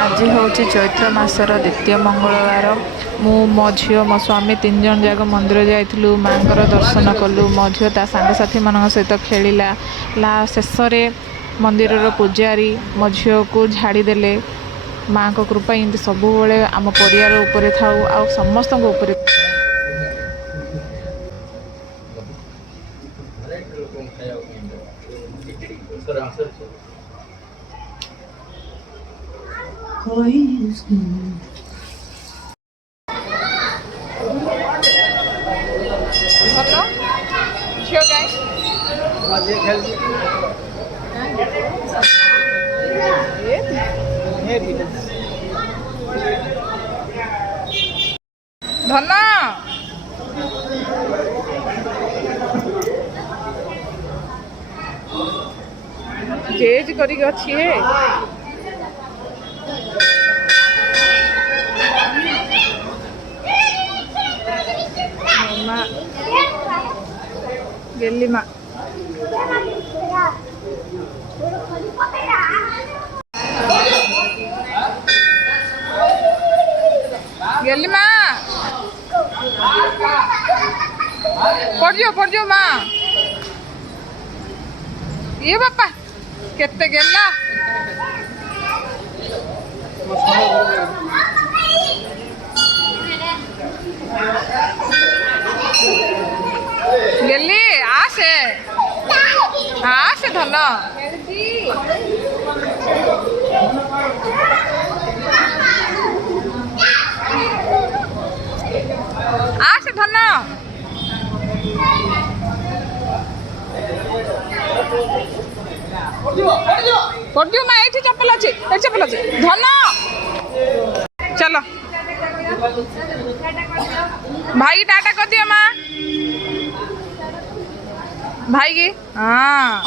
आज हूँ चैत्र मासर द्वितीय मंगलवार। मु मो झी मो स्वामी 3 जन जाक मंदिर जाइलु, माँ दर्शन कलु। मो झी ता सांगसाथी मान सहित खेलिला। शेष मंदिर पूजारी मो झी को झाड़ीदे। माँ को कृपा इमती सब आम परिवार उपरे थाऊ आ समस्त उपरे। धन जेज करी अच्छी है। गेली माँ गेली माँ पड़ जाओ माँ। ये बापा केते गेला गेली आसे आसे धन आसे धन पड़ो माँ ये चप्पल अच्छे धन चलो भाई टाटा कर दियो माँ भाई की। हाँ।